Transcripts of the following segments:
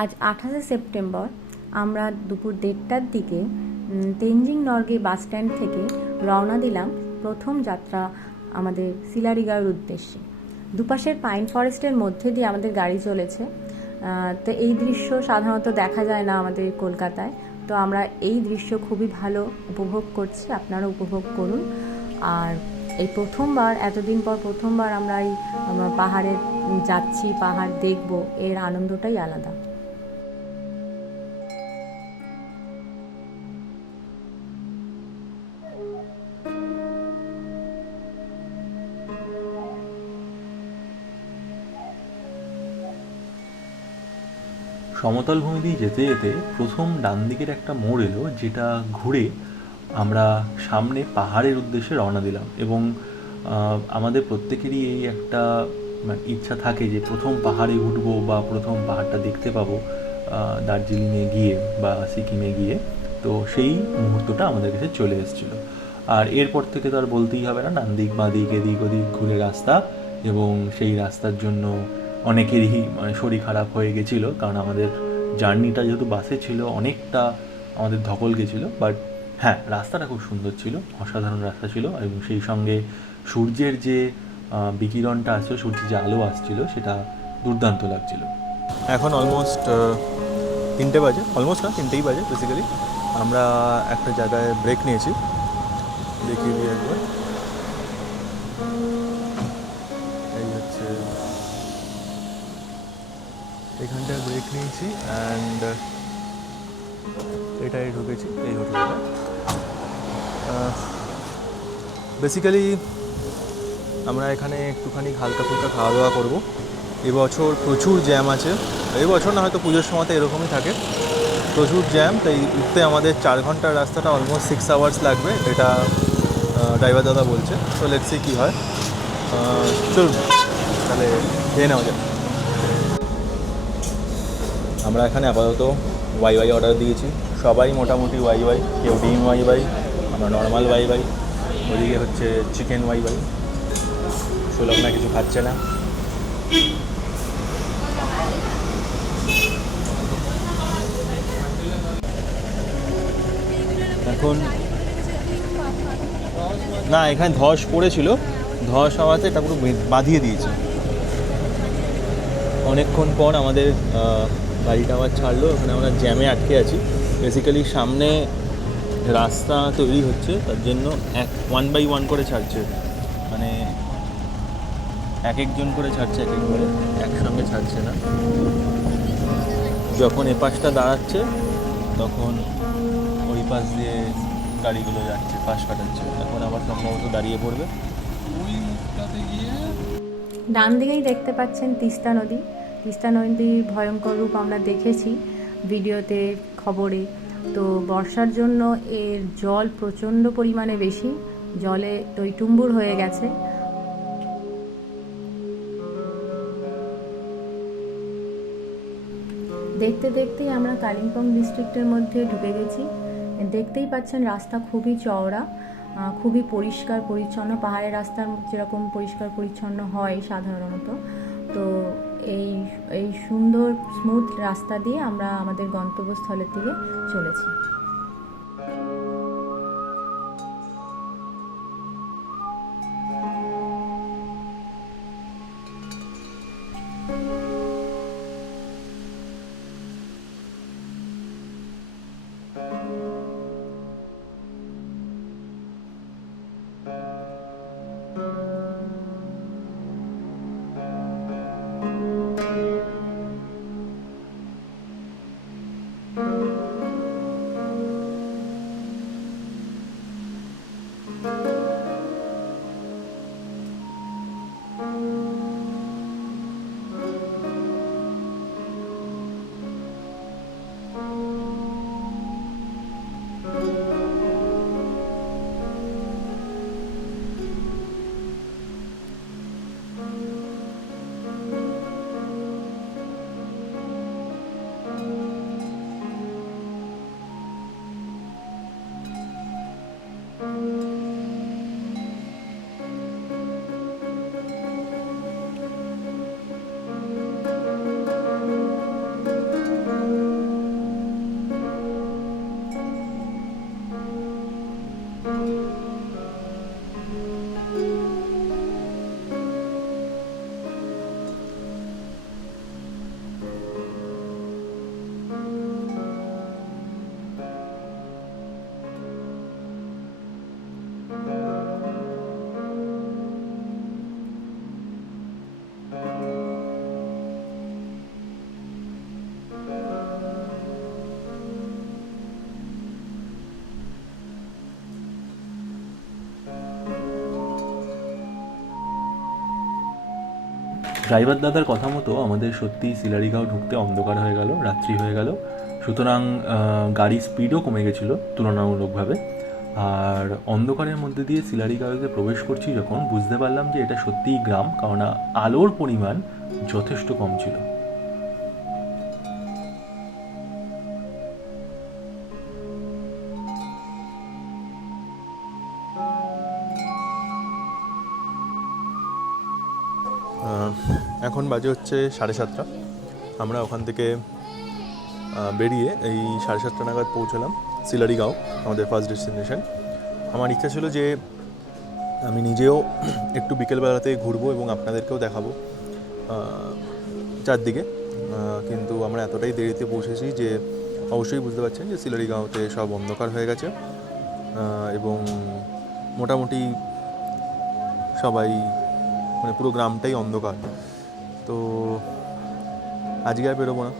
আজ 28শে সেপ্টেম্বর আমরা দুপুর 1টার দিকে তেনজিং নরগে বাস স্ট্যান্ড থেকে রওনা দিলাম প্রথম যাত্রা আমাদের সিলারিগাঁওয়ের উদ্দেশ্যে। দুপাশের পাইন ফরেস্টের মধ্যে দিয়ে আমাদের গাড়ি চলেছে। তো এই দৃশ্য সাধারণত দেখা যায় না আমাদের কলকাতায়, তো আমরা এই দৃশ্য খুবই ভালো উপভোগ করছি, আপনারা উপভোগ করুন। আর এই প্রথমবার, এতদিন পর প্রথমবার আমরা এই পাহাড়ে যাচ্ছি, পাহাড় দেখব, এর আনন্দটাই আলাদা। সমতল ভূমি দিয়ে যেতে যেতে প্রথম ডান দিকের একটা মোড় এলো, যেটা ঘুরে আমরা সামনে পাহাড়ের উদ্দেশ্যে রওনা দিলাম। এবং আমাদের প্রত্যেকেরই এই একটা ইচ্ছা থাকে যে প্রথম পাহাড়ে উঠবো বা প্রথম পাহাড়টা দেখতে পাবো দার্জিলিংয়ে গিয়ে বা সিকিমে গিয়ে। তো সেই মুহূর্তটা আমাদের কাছে চলে এসেছিলো। আর এরপর থেকে তো আর বলতেই হবে না, ডান দিক বাঁ দিক এদিক ওদিক ঘুরে রাস্তা, এবং সেই রাস্তার জন্য অনেকেরই শরীর খারাপ হয়ে গেছিলো, কারণ আমাদের জার্নিটা যেহেতু বাসে ছিল অনেকটা আমাদের ধকল গেছিলো। বাট হ্যাঁ, রাস্তাটা খুব সুন্দর ছিল, অসাধারণ রাস্তা ছিল, এবং সেই সঙ্গে সূর্যের যে বিকিরণটা আসছিল, সূর্যের যে আলো আসছিল, সেটা দুর্দান্ত লাগছিল। এখন অলমোস্ট 3টে বাজে, অলমোস্ট না 3টেই বাজে বেসিক্যালি। আমরা একটা জায়গায় ব্রেক নিয়েছি, দেখিয়ে দিই একবার। এই হচ্ছে এখানটায় ব্রেক নিয়েছি, অ্যান্ড এটাই ঢুকেছি এই হোটেলটা। বেসিক্যালি আমরা এখানে একটুখানি হালকা ফুলকা খাওয়া দাওয়া করবো। এবছর প্রচুর জ্যাম আছে, এই বছর না হয়তো পুজোর সময়তে এরকমই থাকে, প্রচুর জ্যাম। তাই উঠতে আমাদের 4 ঘন্টার রাস্তাটা অলমোস্ট 6 আওয়ার্স লাগবে, এটা ড্রাইভার দাদা বলছে। তো লেটস সি কী হয়। চলুন তাহলে খেয়ে নেওয়া যায়। আমরা এখানে আপাতত ওয়াই অর্ডার দিয়েছি, সবাই মোটামুটি ওয়াই, কেউ ডিম ওয়াই, আমরা নর্মাল ওয়াই। ওদিকে হচ্ছে চিকেন ওয়াই। সুলগ্না কিছু খাচ্ছে না। এখন না, এখানে ধস পড়েছিল, ধস হওয়াতে এটা পুরো বাঁধিয়ে দিয়েছে। অনেকক্ষণ পর আমাদের গাড়িটা আবার ছাড়লো, ওখানে আমরা জ্যামে আটকে আছি। বেসিক্যালি সামনে রাস্তা তৈরি হচ্ছে, তার জন্য 1 বাই 1 করে ছাড়ছে, মানে এক একজন করে ছাড়ছে, এক একবারে একসঙ্গে ছাড়ছে না। যখন এ পাশটা দাঁড়াচ্ছে তখন ওই পাশ দিয়ে গাড়িগুলো যাচ্ছে, পাশ কাটাচ্ছে। এখন আবার সম্ভবত দাঁড়িয়ে পড়বে। ডান দিকেই দেখতে পাচ্ছেন তিস্তা নদী। তিস্তা নদীর ভয়ঙ্কর রূপ আমরা দেখেছি ভিডিওতে, খবরে। তো বর্ষার জন্য এর জল প্রচণ্ড পরিমাণে বেশি, জলে টইটুম্বুর হয়ে গেছে। দেখতে দেখতেই আমরা কালিম্পং ডিস্ট্রিক্টের মধ্যে ঢুকে গেছি। দেখতেই পাচ্ছেন রাস্তা খুবই চওড়া, খুবই পরিষ্কার পরিচ্ছন্ন, পাহাড়ের রাস্তা যেরকম পরিষ্কার পরিচ্ছন্ন হয় সাধারণত। তো এই সুন্দর স্মুথ রাস্তা দিয়ে আমরা আমাদের গন্তব্যস্থলের দিকে চলেছি। ড্রাইভার দাদার কথা মতো আমাদের সত্যি সিলারিগাঁও ঢুকতে অন্ধকার হয়ে গেল, রাত্রি হয়ে গেল। সুতরাং গাড়ির স্পিডও কমে গেছিলো তুলনামূলকভাবে। আর অন্ধকারের মধ্যে দিয়ে সিলারিগাঁওতে প্রবেশ করছি যখন, বুঝতে পারলাম যে এটা সত্যিই গ্রাম, কারণ আলোর পরিমাণ যথেষ্ট কম ছিল। এখন বাজে হচ্ছে 7:30। আমরা ওখান থেকে বেরিয়ে এই 7:30 নাগাদ পৌঁছলাম সিলারিগাঁও, আমাদের ফার্স্ট ডেস্টিনেশন। আমার ইচ্ছা ছিল যে আমি নিজেও একটু বিকেলবেলাতে ঘুরবো এবং আপনাদেরকেও দেখাবো চারদিকে, কিন্তু আমরা এতটাই দেরিতে পৌঁছেছি যে অবশ্যই বুঝতে পারছেন যে সিলারিগাঁওতে সব অন্ধকার হয়ে গেছে এবং মোটামুটি সবাই মানে পুরো গ্রামটাই অন্ধকার। তো আজকে আর বেরোবো না,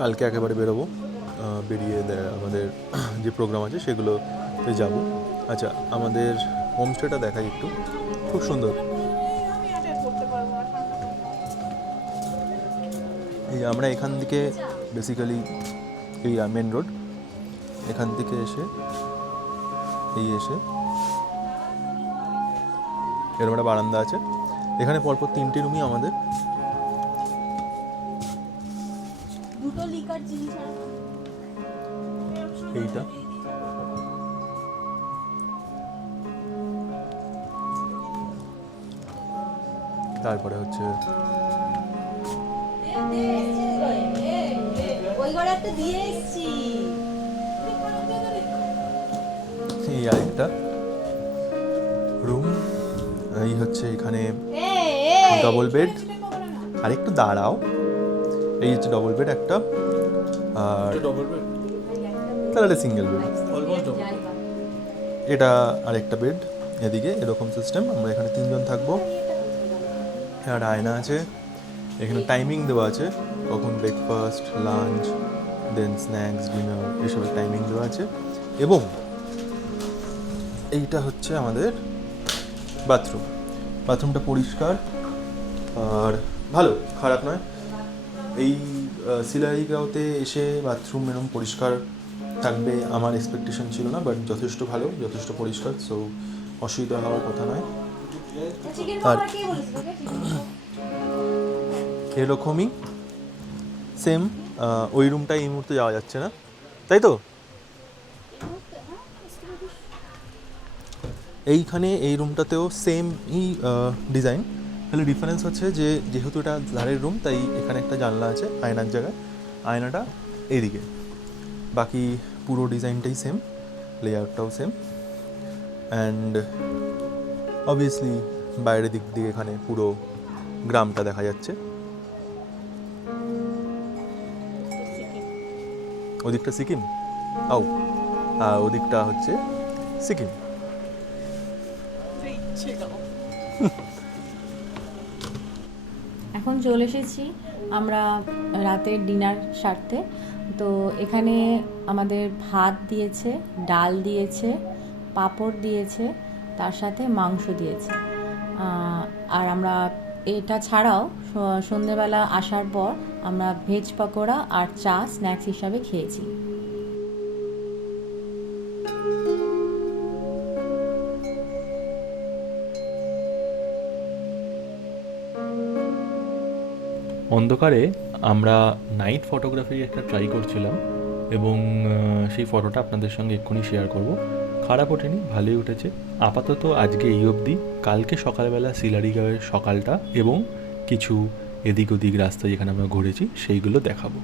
কালকে একেবারে বেরোবো, বেরিয়ে আমাদের যে প্রোগ্রাম আছে সেগুলোতে যাব। আচ্ছা, আমাদের হোমস্টেটা দেখাই একটু, খুব সুন্দর। এই আমরা এখান থেকে বেসিক্যালি এই মেন রোড, এখান থেকে এসে এরকম একটা বারান্দা আছে, এখানে পরপর 3টে রুমই আমাদের। এইটা তারপরে হচ্ছে এই আরেকটা রুম, এই হচ্ছে এখানে ডবল বেড, আর একটু দাঁড়াও, এই হচ্ছে ডবল বেড একটা, আর তাহলে সিঙ্গেল বেড, এটা আরেকটা বেড এদিকে, এরকম সিস্টেম। আমরা এখানে 3জন থাকবো। আর আয়না আছে, এখানে টাইমিং দেওয়া আছে, কখন ব্রেকফাস্ট, লাঞ্চ, দেন স্ন্যাক্স, ডিনার, এসবের টাইমিং দেওয়া আছে। এবং এইটা হচ্ছে আমাদের বাথরুমটা পরিষ্কার আর ভালো, খারাপ নয়। এই সিলারিগাঁওতে এসে বাথরুম এরকম পরিষ্কার থাকবে আমার এক্সপেকটেশন ছিল না, বাট যথেষ্ট ভালো, যথেষ্ট পরিষ্কার, সো অসুবিধা হওয়ার কথা নয়। আর এরকমই সেম ওই রুমটাই এই মুহূর্তে যাওয়া যাচ্ছে না, তাই তো? এইখানে এই রুমটাতেও সেমই ডিজাইন, তাহলে ডিফারেন্স হচ্ছে যে যেহেতু এটা ধারের রুম, তাই এখানে একটা জানলা আছে আয়নার জায়গায়, আয়নাটা এইদিকে। বাকি পুরো ডিজাইনটাই সেম, লেআউটটাও সেম, অ্যান্ড অবভিয়াসলি বাইরের দিক দিয়ে এখানে পুরো গ্রামটা দেখা যাচ্ছে। ওদিকটা সিকিম, ওদিকটা হচ্ছে সিকিম। এখন চলে এসেছি আমরা রাতের ডিনার সারতে। তো এখানে আমাদের ভাত দিয়েছে, ডাল দিয়েছে, পাঁপড় দিয়েছে, তার সাথে মাংস দিয়েছে। আর আমরা এটা ছাড়াও সন্ধেবেলা আসার পর আমরা ভেজ পকোড়া আর চা স্ন্যাক্স হিসাবে খেয়েছি। অন্ধকারে আমরা নাইট ফটোগ্রাফি একটা ট্রাই করছিলাম এবং সেই ফটোটা আপনাদের সঙ্গে এক্ষুনি শেয়ার করব। খারাপ ওঠেনি, ভালোই উঠেছে। আপাতত আজকে এই অবধি। কালকে সকালবেলা সিলারিগাঁওয়ের সকালটা এবং কিছু এদিক ওদিক রাস্তা যেখানে আমরা ঘুরেছি সেইগুলো দেখাবো।